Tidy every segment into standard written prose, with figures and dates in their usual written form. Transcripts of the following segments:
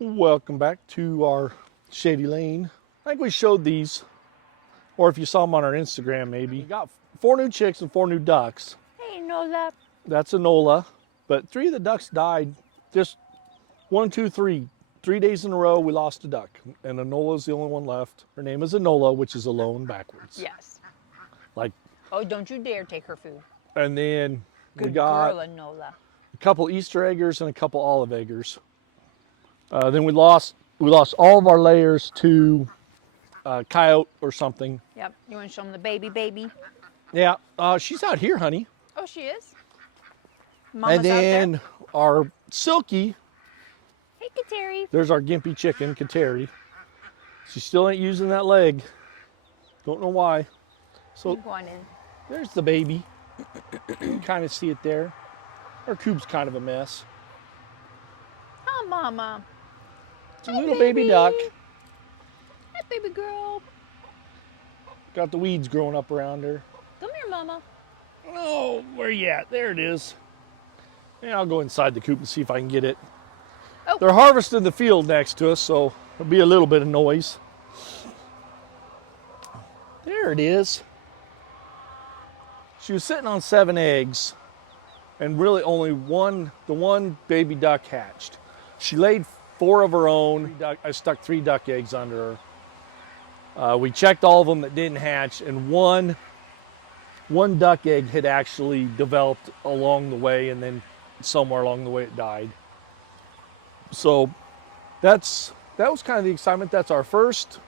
Welcome back to our Shady Lane. I think we showed these, or if you saw them on our Instagram maybe. We got 4 new chicks and 4 new ducks. Hey, Nola. That's Enola, but 3 of the ducks died. Just 1, 2, 3. 3 days in a row we lost a duck, and Enola's the only one left. Her name is Enola, which is alone backwards. Yes. Like. Oh, don't you dare take her food. And then Good we got girl, Enola. a couple Easter eggers and a couple olive eggers. Then we lost all of our layers to coyote or something. Yep. You want to show them the baby? Yeah, she's out here, honey. Oh, she is? Mama's And then out our Silky, there? Hey, Kateri. there's our gimpy chicken, Kateri. She still ain't using that leg. Don't know why. So Keep going in. there's the baby. You can kind of see it there. Our coop's kind of a mess. Oh, Mama. It's a little baby duck. Hi, baby girl. Got the weeds growing up around her. Come here, Mama. Oh, where you at? There it is. And I'll go inside the coop and see if I can get it. Oh. They're harvesting the field next to us, so there'll be a little bit of noise. There it is. She was sitting on 7 eggs, and really only the one baby duck hatched. She laid 4 of her own. I stuck 3 duck eggs under her. We checked all of them that didn't hatch, and one duck egg had actually developed along the way, and then somewhere along the way it died. So that was kind of the excitement. That's our first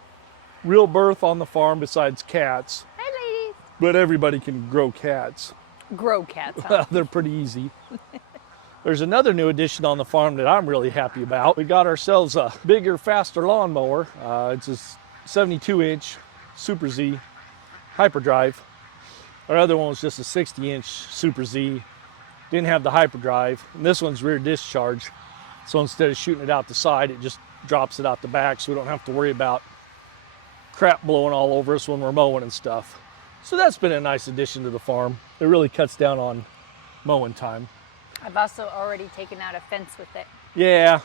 real birth on the farm besides cats. Hi, ladies. But everybody can grow cats. Grow cats, huh? They're pretty easy. There's another new addition on the farm that I'm really happy about. We got ourselves a bigger, faster lawnmower. It's a 72-inch Super Z hyperdrive. Our other one was just a 60-inch Super Z. Didn't have the hyperdrive. And this one's rear discharge. So instead of shooting it out the side, it just drops it out the back, so we don't have to worry about crap blowing all over us when we're mowing and stuff. So that's been a nice addition to the farm. It really cuts down on mowing time. I've also already taken out a fence with it. Yeah,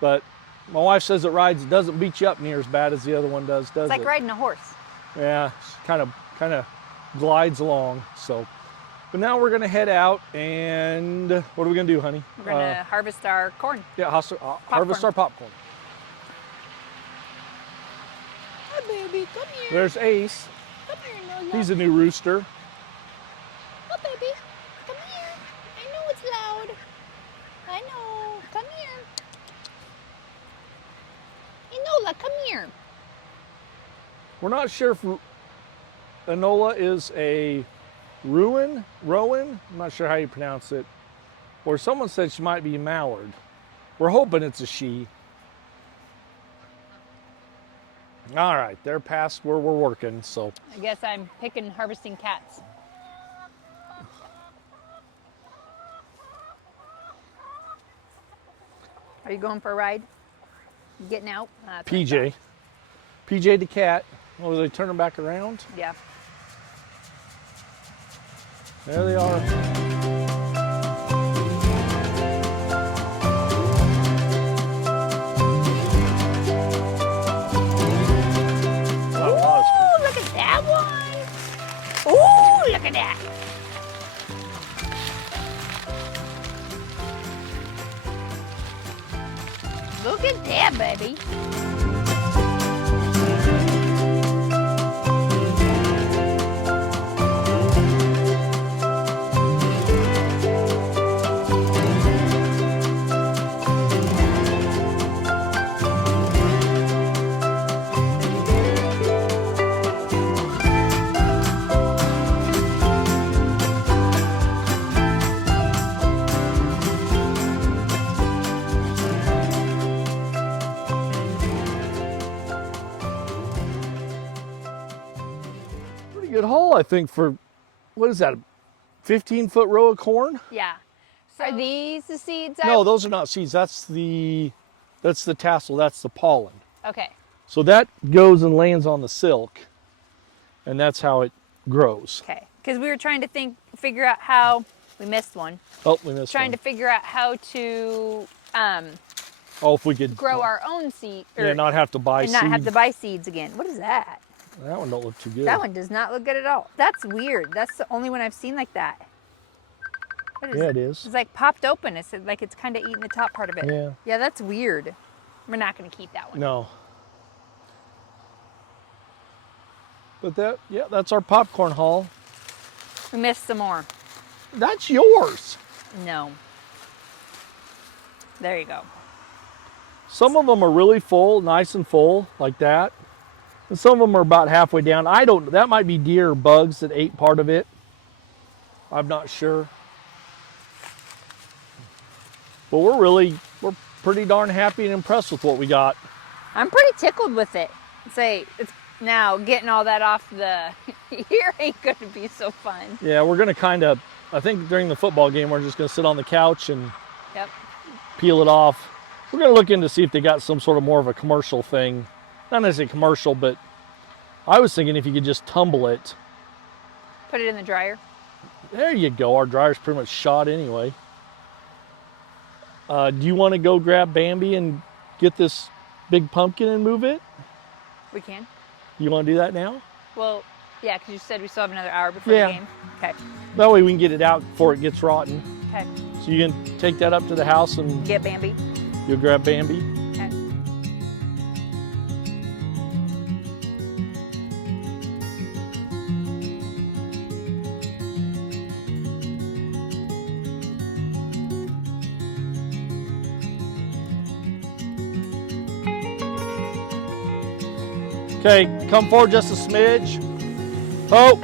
but my wife says it doesn't beat you up near as bad as the other one does it? It's like riding a horse. Yeah, she kind of glides along. So, but now we're gonna head out, and what are we gonna do, honey? We're gonna harvest our corn. Yeah, harvest our popcorn. Hi, baby. Come here. There's Ace. Come here, Nola. He's a new rooster. Oh, baby. Come here. I know it's loud. I know. Come here. Hey, Nola, come here. We're not sure if Enola is a Rowan. I'm not sure how you pronounce it. Or someone said she might be Mallard. We're hoping it's a she. All right, they're past where we're working, so. I guess I'm harvesting cats. Are you going for a ride? You getting out? PJ the cat. Oh, was they turning back around? Yeah. There they are. Ooh, look at that one. Ooh, look at that. Look at that, baby. Good haul, I think, for, what is that, a 15-foot row of corn? Yeah. So are these the seeds? No, those are not seeds. That's the tassel. That's the pollen. Okay. So that goes and lands on the silk, and that's how it grows. Okay. Because we were trying to figure out how, we missed one. Oh, we missed Trying one. to figure out how to Oh, if we could grow our own seed. Yeah, not have to buy and seeds. not have to buy seeds again. What is that? That one don't look too good. That one does not look good at all. That's weird. That's the only one I've seen like that. What is Yeah, it? it is. It's like popped open. It's like it's kind of eating the top part of it. Yeah. Yeah, that's weird. We're not going to keep that one. No. But that's our popcorn haul. We missed some more. That's yours. No. There you go. Some of them are really full, nice and full, like that. And some of them are about halfway down. That might be deer or bugs that ate part of it. I'm not sure. But we're pretty darn happy and impressed with what we got. I'm pretty tickled with it. It's now getting all that off the ear ain't going to be so fun. Yeah, we're going to I think during the football game, we're just going to sit on the couch and Yep. peel it off. We're going to look into see if they got some sort of more of a commercial thing. Not necessarily commercial, but I was thinking if you could just tumble it. Put it in the dryer. There you go. Our dryer's pretty much shot anyway. Do you want to go grab Bambi and get this big pumpkin and move it? We can. You want to do that now? Well, yeah, because you said we still have another hour before Yeah. the game. Okay. That way we can get it out before it gets rotten. Okay. So you can take that up to the house and Get Bambi. you'll grab Bambi. Okay. Okay, come forward just a smidge. Oh.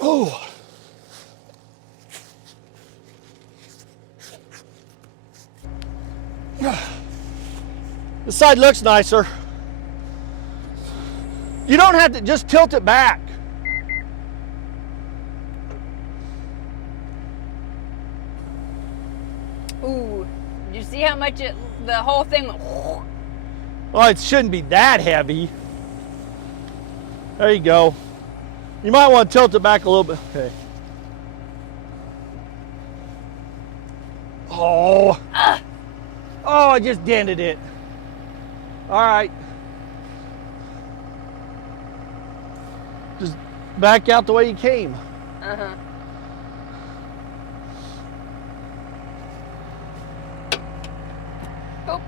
Oh. This side looks nicer. You don't have to, just tilt it back. Ooh. Did you see how much the whole thing went? Well, it shouldn't be that heavy. There you go. You might want to tilt it back a little bit. Okay. Oh. Oh, I just dented it. All right. Just back out the way you came. Uh-huh. Oh.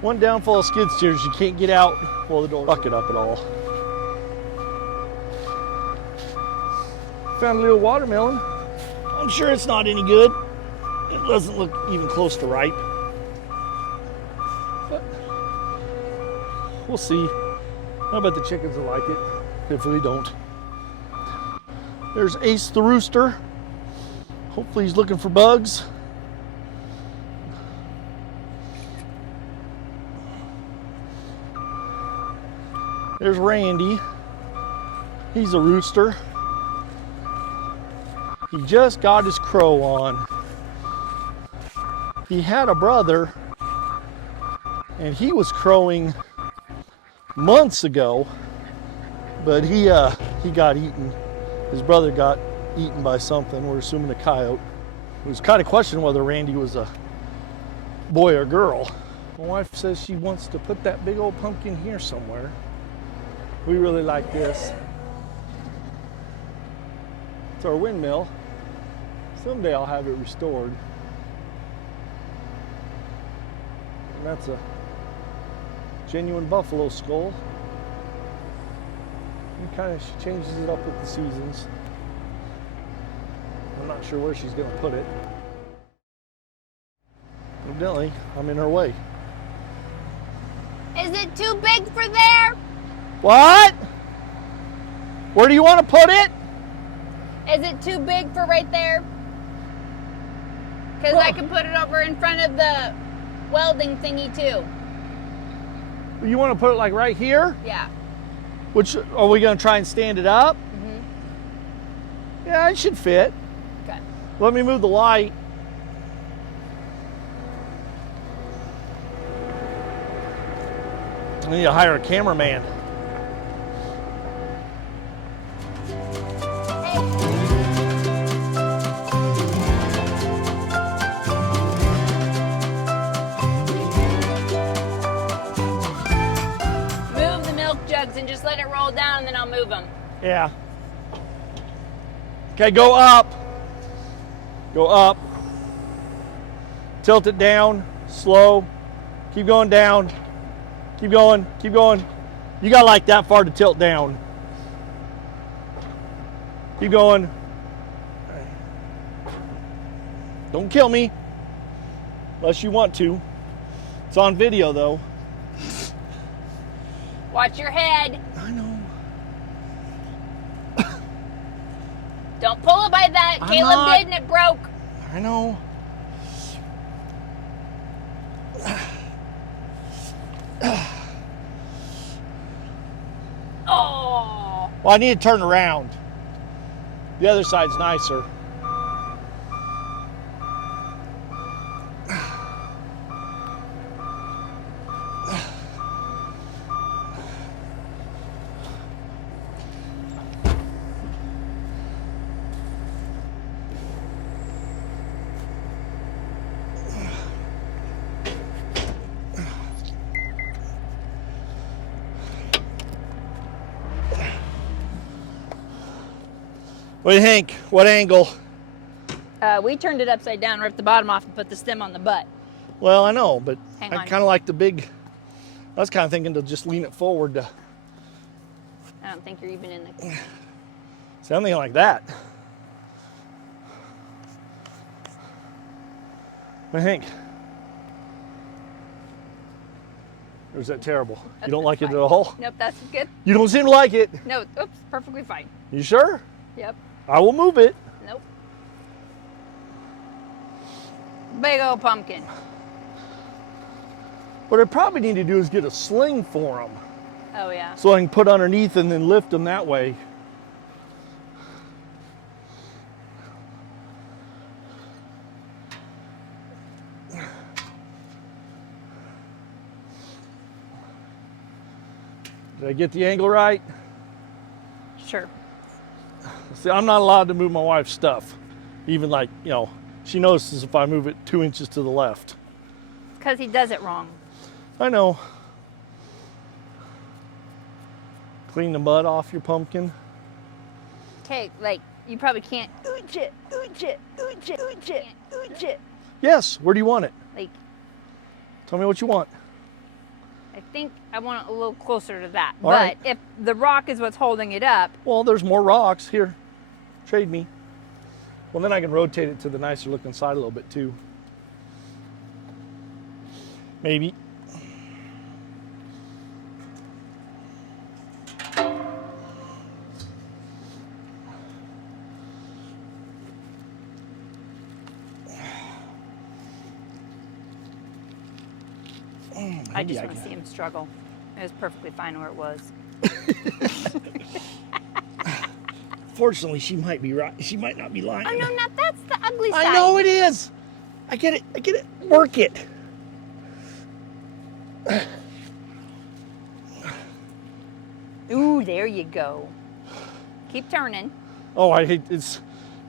One down full of skid steers, you can't get out while the door bucket up at all. Found a little watermelon. I'm sure it's not any good. It doesn't look even close to ripe. But we'll see. I bet the chickens will like it. Hopefully they don't. There's Ace the rooster. Hopefully he's looking for bugs. There's Randy. He's a rooster. He just got his crow on. He had a brother, and he was crowing months ago, but he got eaten. His brother got eaten by something. We're assuming a coyote. It was kind of questioning whether Randy was a boy or girl. My wife says she wants to put that big old pumpkin here somewhere. We really like this. It's our windmill. Someday I'll have it restored. And that's a genuine buffalo skull. And she changes it up with the seasons. I'm not sure where she's gonna put it. Evidently, I'm in her way. Is it too big for there? What? Where do you want to put it? Is it too big for right there? Because I can put it over in front of the welding thingy too. You want to put it like right here? Yeah. Which, are we gonna try and stand it up? Mm-hmm. Yeah, it should fit. Okay. Let me move the light. I need to hire a cameraman. Move the milk jugs and just let it roll down, and then I'll move them. Yeah. Okay, go up. Go up. Tilt it down, slow. Keep going down. Keep going, keep going. You got like that far to tilt down. Keep going. Don't kill me. Unless you want to. It's on video though. Watch your head. I know. Don't pull it by that. I'm Caleb not. did and it broke. I know. Oh. Well, I need to turn around. The other side's nicer. What do you think? What angle? We turned it upside down, ripped the bottom off, and put the stem on the butt. Well, I know, but Hang I on. kind of like the big. I was kind of thinking to just lean it forward to. I don't think you're even in the. Something like that. What do you think? Or is that terrible? You don't like it fine. at all? Nope, that's good. You don't seem to like it. No, oops, perfectly fine. You sure? Yep. I will move it. Nope. Big old pumpkin. What I probably need to do is get a sling for them Oh yeah. so I can put underneath and then lift them that way. Did I get the angle right? Sure. See, I'm not allowed to move my wife's stuff. Even like, you know, she notices if I move it 2 inches to the left. Because he does it wrong. I know. Clean the mud off your pumpkin. Okay, like, you probably can't ooch it, ooch it, ooch it, ooch it, ooch it. Yes, where do you want it? Like, Tell me what you want. I think I want it a little closer to that. All but right. if the rock is what's holding it up, Well, there's more rocks. Here, trade me. Well, then I can rotate it to the nicer looking side a little bit too. Maybe. I just want to see him struggle. It was perfectly fine where it was. Fortunately, she might be right. She might not be lying. Oh no, not that's the ugly side. I know it is. I get it. I get it. Work it. Ooh, there you go. Keep turning. Oh, I hate it's.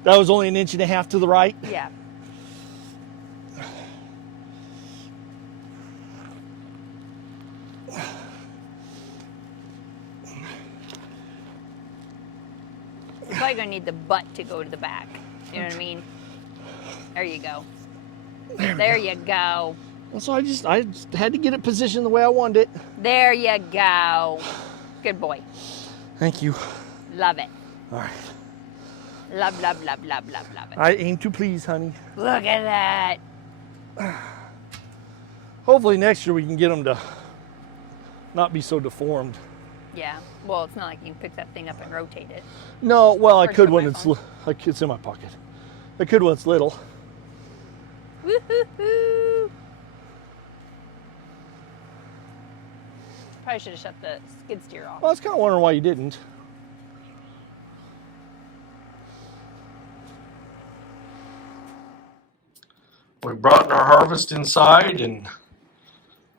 That was only 1.5 inches to the right. Yeah. You're probably gonna need the butt to go to the back. You know what I mean? There you go. There you go. So I just had to get it positioned the way I wanted it. There you go. Good boy. Thank you. Love it. All right. Love, love, love, love, love, love it. I aim to please, honey. Look at that. Hopefully next year we can get them to not be so deformed. Yeah. Well, it's not like you can pick that thing up and rotate it. No, well, I Where's could my when it's phone? it's in my pocket. I could when it's little. Woo-hoo-hoo. Probably should have shut the skid steer off. Well, I was kind of wondering why you didn't. We brought our harvest inside, and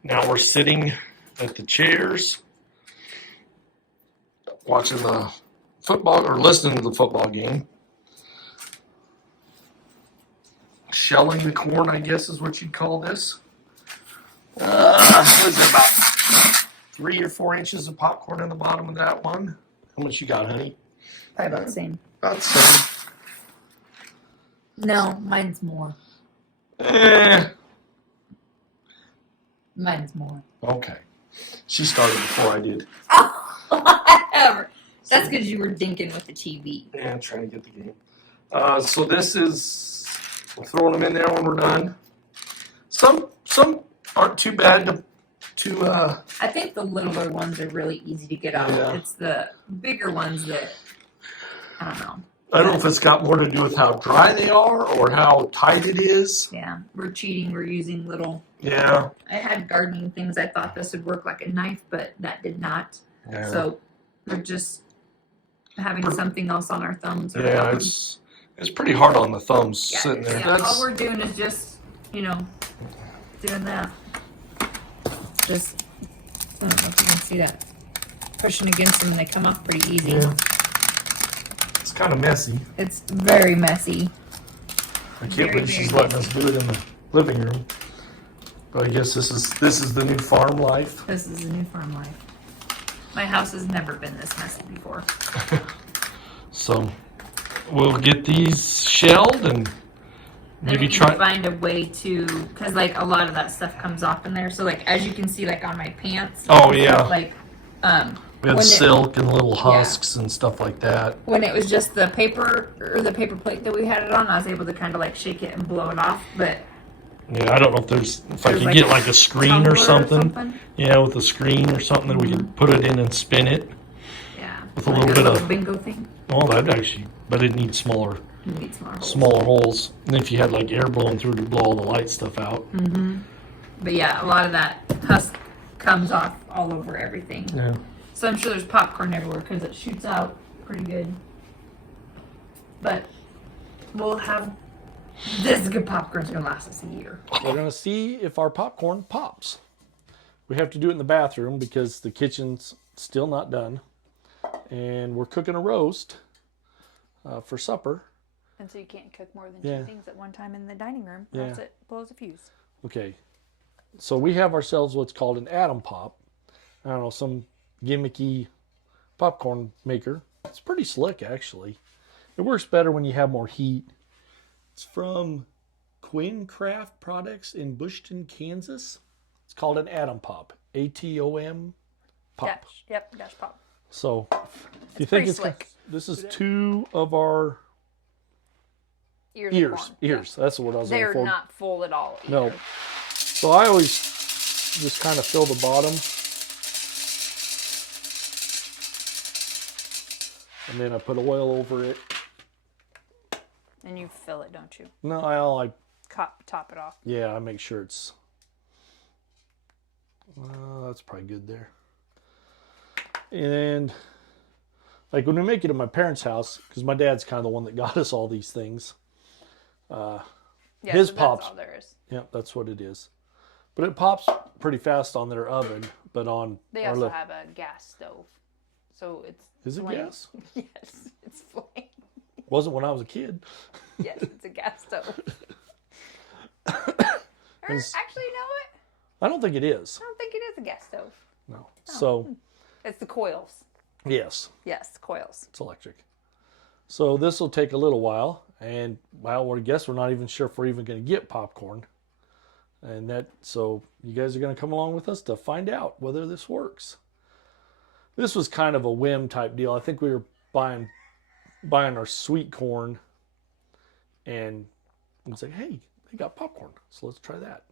now we're sitting at the chairs, watching the football, or listening to the football game. Shelling the corn, I guess is what you'd call this. What is it, about 3 or 4 inches of popcorn in the bottom of that one? How much you got, honey? Probably about the same. About the same. No, mine's more. Eh, Mine's more. okay. She started before I did. Whatever. That's because you were dinking with the TV. Yeah, I'm trying to get the game. So this is, we're throwing them in there when we're done. Some aren't too bad to I think the littler ones are really easy to get out. Yeah. It's the bigger ones that, I don't know. I don't know if it's got more to do with how dry they are or how tight it is. Yeah, we're cheating. We're using little. Yeah. I had gardening things. I thought this would work like a knife, but that did not. Yeah. So we're just having something else on our thumbs. Or Yeah, whatever. it's pretty hard on the thumbs sitting there. Yeah, all we're doing is just, doing that. Just, I don't know if you can see that. Pushing against them, they come off pretty easy. Yeah. It's kind of messy. It's very messy. I can't Very, believe she's very letting us do it in the living room. But I guess this is the new farm life. This is a new farm life. My house has never been this messy before. So we'll get these shelled and maybe I need try. to find a way to, because like a lot of that stuff comes off in there. So like as you can see, like on my pants. Oh, yeah. Like, We had when silk and little husks and stuff like that. when it was just the paper or the paper plate that we had it on, I was able to kind of like shake it and blow it off. But Yeah, I don't know if I There's could like get like a screen tumbler or something. Yeah, with a screen or something that we could put it in and spin it. Yeah. With a Like little bit of- bingo thing. Well, that'd actually, but it needs smaller You need smaller holes. holes. And if you had like air blowing through to blow all the light stuff out. But yeah, a lot of that husk comes off all over everything. Yeah. So I'm sure there's popcorn everywhere because it shoots out pretty good. But we'll have this good popcorn's gonna last us a year. We're gonna see if our popcorn pops. We have to do it in the bathroom because the kitchen's still not done. And we're cooking a roast for supper. And so you can't cook more than Yeah. 2 things at one time in the dining room, or Yeah. else it blows a fuse. Okay. So we have ourselves what's called an Atom Pop. I don't know, some gimmicky popcorn maker. It's pretty slick, actually. It works better when you have more heat. It's from Quinn Craft Products in Bushton, Kansas. It's called an Atom Pop. ATOM Pop. Dash. Yep, dash pop. So if you think pretty it's slick. this is 2 of our Ears. of ears. corn. Ears. That's what I was looking They're for. not full at all. Either. No. So I always just kind of fill the bottom. And then I put oil over it. And you fill it, don't you? No, I Top it off. yeah, I make sure it's. That's probably good there. And like when we make it at my parents' house, because my dad's kind of the one that got us all these things. Yeah, His so pops. That's all there is. Yeah, that's what it is. But it pops pretty fast on their oven. But on They our also lip, have a gas stove, so it's. is it flame. gas? Yes, it's flame. Wasn't when I was a kid. Yes, it's a gas stove. Or, It's- actually, you know what? I don't think it is. I don't think it is a gas stove. No. So It's the coils. yes, Yes, coils. it's electric. So this will take a little while, and well, I guess we're not even sure if we're even going to get popcorn. And so you guys are going to come along with us to find out whether this works. This was kind of a whim type deal. I think we were buying our sweet corn, and I was like, hey, they got popcorn, so let's try that.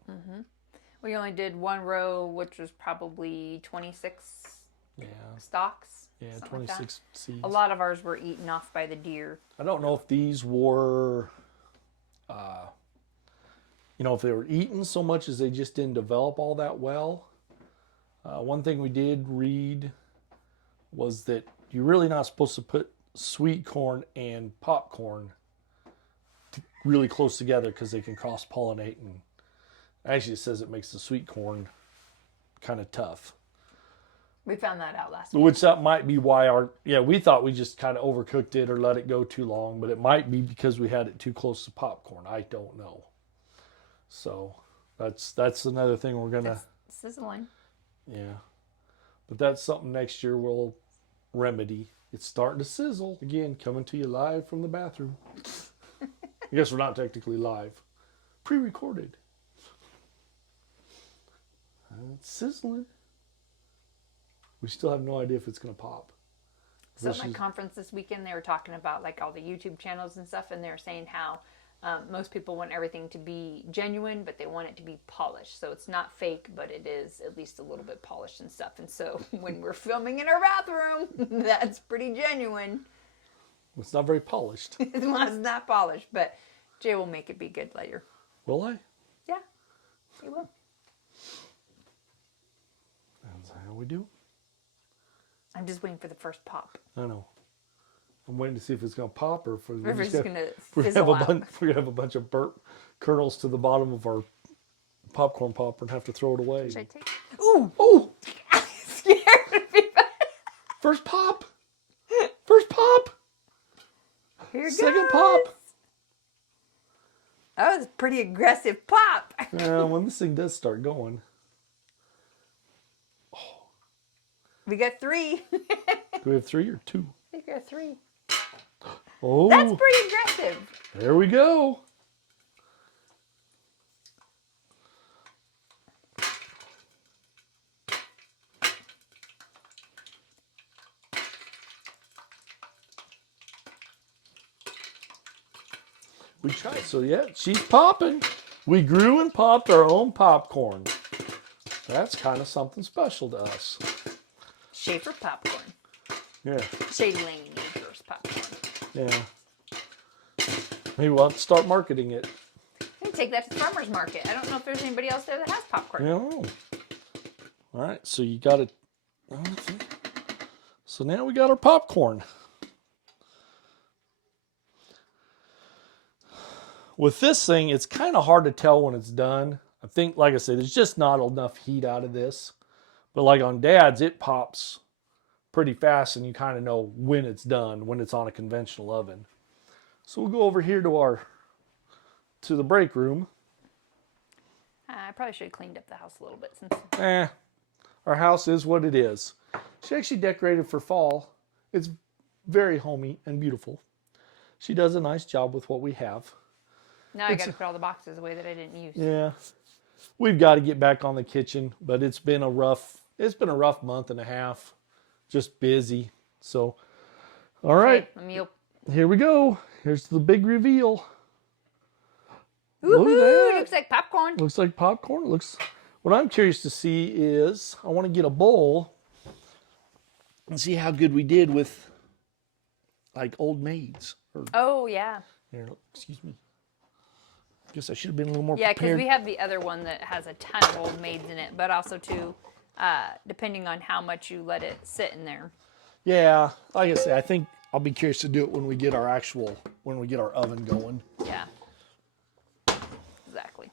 We only did one row, which was probably 26 Yeah, stalks. yeah, something like that. 26 seeds. A lot of ours were eaten off by the deer. I don't know if these were, if they were eaten so much as they just didn't develop all that well. One thing we did read was that you're really not supposed to put sweet corn and popcorn really close together because they can cross pollinate, and actually it says it makes the sweet corn kind of tough. We found that out last week. Which that might be why we thought we just kind of overcooked it or let it go too long, but it might be because we had it too close to popcorn. I don't know. So that's another thing we're gonna Sizzling. yeah. But that's something next year we'll remedy. It's starting to sizzle again, coming to you live from the bathroom. I guess we're not technically live, pre-recorded. It's sizzling. We still have no idea if it's going to pop. So at my conference this weekend, they were talking about like all the YouTube channels and stuff, and they were saying how most people want everything to be genuine, but they want it to be polished. So it's not fake, but it is at least a little bit polished and stuff. And so when we're filming in our bathroom, that's pretty genuine. It's not very polished. It's not polished, but Jay will make it be good later. Will I? Yeah, he will. That's how we do. I'm just waiting for the first pop. I know. I'm waiting to see if it's going to pop or if Or if it's going to we're fizzle out. going to have a bunch of burnt kernels to the bottom of our popcorn popper and have to throw it away. Should I take? Ooh! Oh! Scared me. First pop! First pop! Here it Second goes. pop! That was a pretty aggressive pop. When this thing does start going. We got 3. Do we have 3 or 2? I think we got 3. Oh! That's pretty aggressive. There we go. We tried, so yeah, she's popping. We grew and popped our own popcorn. That's kind of something special to us. Schaefer popcorn. Yeah, Shady Lane Acres popcorn. yeah. Maybe we'll have to start marketing it. You can take that to the farmer's market. I don't know if there's anybody else there that has popcorn. Yeah. All right, so you got it. So now we got our popcorn. With this thing, it's kind of hard to tell when it's done. I think, like I said, there's just not enough heat out of this. But like on Dad's, it pops pretty fast and you kind of know when it's done, when it's on a conventional oven. So we'll go over here to the break room. I probably should have cleaned up the house a little bit since. Our house is what it is. She actually decorated for fall. It's very homey and beautiful. She does a nice job with what we have. Now I got to put all the boxes away that I didn't use. Yeah. We've got to get back on the kitchen, but it's been a rough month and a half. Just busy. So, all right. Okay, Here we go. Here's the big reveal. Woohoo! Look at that. Looks like popcorn. Looks like popcorn. What I'm curious to see is, I want to get a bowl and see how good we did with like Old Maids. Oh, yeah. Here, excuse me. Guess I should have been a little more Yeah, because prepared. we have the other one that has a ton of Old Maids in it, but also too, depending on how much you let it sit in there. Yeah, like I say, I think I'll be curious to do it when we get our oven going. Yeah. Exactly.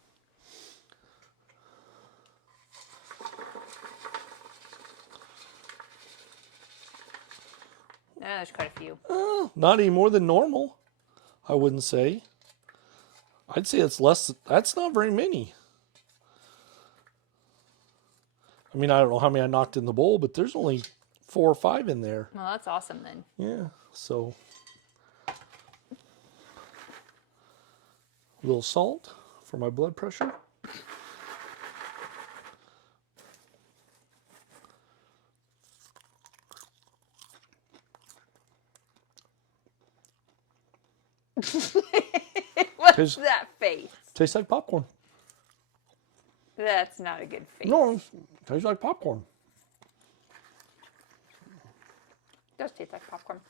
Yeah, there's quite a few. Not any more than normal, I wouldn't say. I'd say it's less. That's not very many. I mean, I don't know how many I knocked in the bowl, but there's only 4 or 5 in there. Well, that's awesome then. Yeah, so a little salt for my blood pressure. What's that face? Tastes like popcorn. That's not a good face. No, it tastes like popcorn. It does taste like popcorn.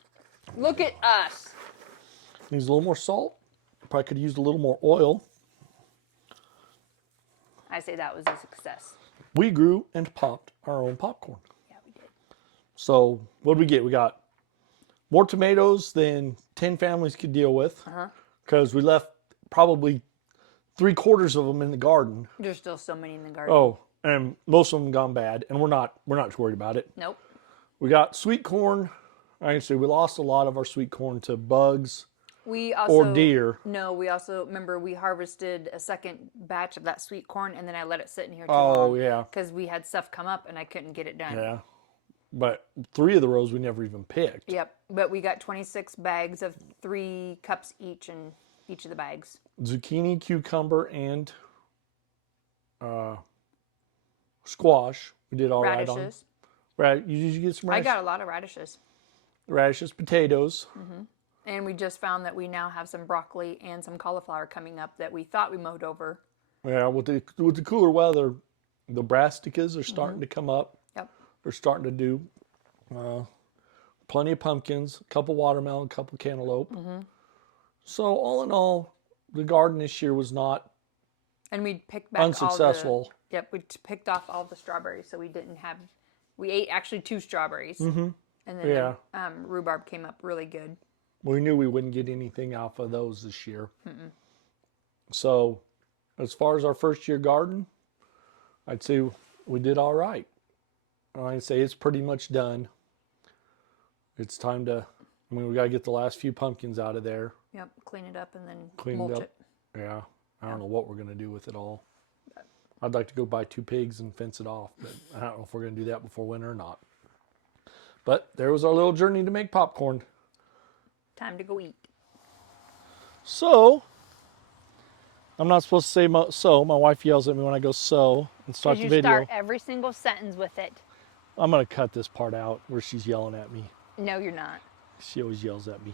Look at us. Needs a little more salt. Probably could have used a little more oil. I say that was a success. we grew and popped our own popcorn. Yeah, we did. So what did we get? We got more tomatoes than 10 families could deal with, because we left probably 3/4 of them in the garden. There's still so many in the garden. Oh, and most of them gone bad, and we're not too worried about it. Nope. We got sweet corn. I can say we lost a lot of our sweet corn to bugs We also or deer. No, we also remember we harvested a second batch of that sweet corn, and then I let it sit in here too Oh, long. yeah. Because we had stuff come up and I couldn't get it done. Yeah, but 3 of the rows we never even picked. Yep. But we got 26 bags of 3 cups each in each of the bags. Zucchini, cucumber, and squash. We did all right on. Radishes. Right? Did you get some I radishes? got a lot of radishes. Radishes, potatoes. And we just found that we now have some broccoli and some cauliflower coming up that we thought we mowed over. Yeah, with the cooler weather, the brassicas are starting to come up. Yep. They're starting to do plenty of pumpkins, a couple watermelon, a couple cantaloupe. So all in all, the garden this year was not And we picked back unsuccessful. Yep, we picked off all the strawberries, so we didn't have. We ate actually 2 strawberries, and then Yeah. rhubarb came up really good. We knew we wouldn't get anything off of those this year. So as far as our first year garden, I'd say we did all right. I'd say it's pretty much done. It's time to, we got to get the last few pumpkins out of there. Yep, clean it up and then Clean mulch it up. it. Yeah, I don't know what we're going to do with it all. I'd like to go buy 2 pigs and fence it off, but I don't know if we're going to do that before winter or not. But there was our little journey to make popcorn. Time to go eat. So, I'm not supposed to say so. My wife yells at me when I go so and start Because the you video. start every single sentence with it. I'm going to cut this part out where she's yelling at me. No, you're not. She always yells at me.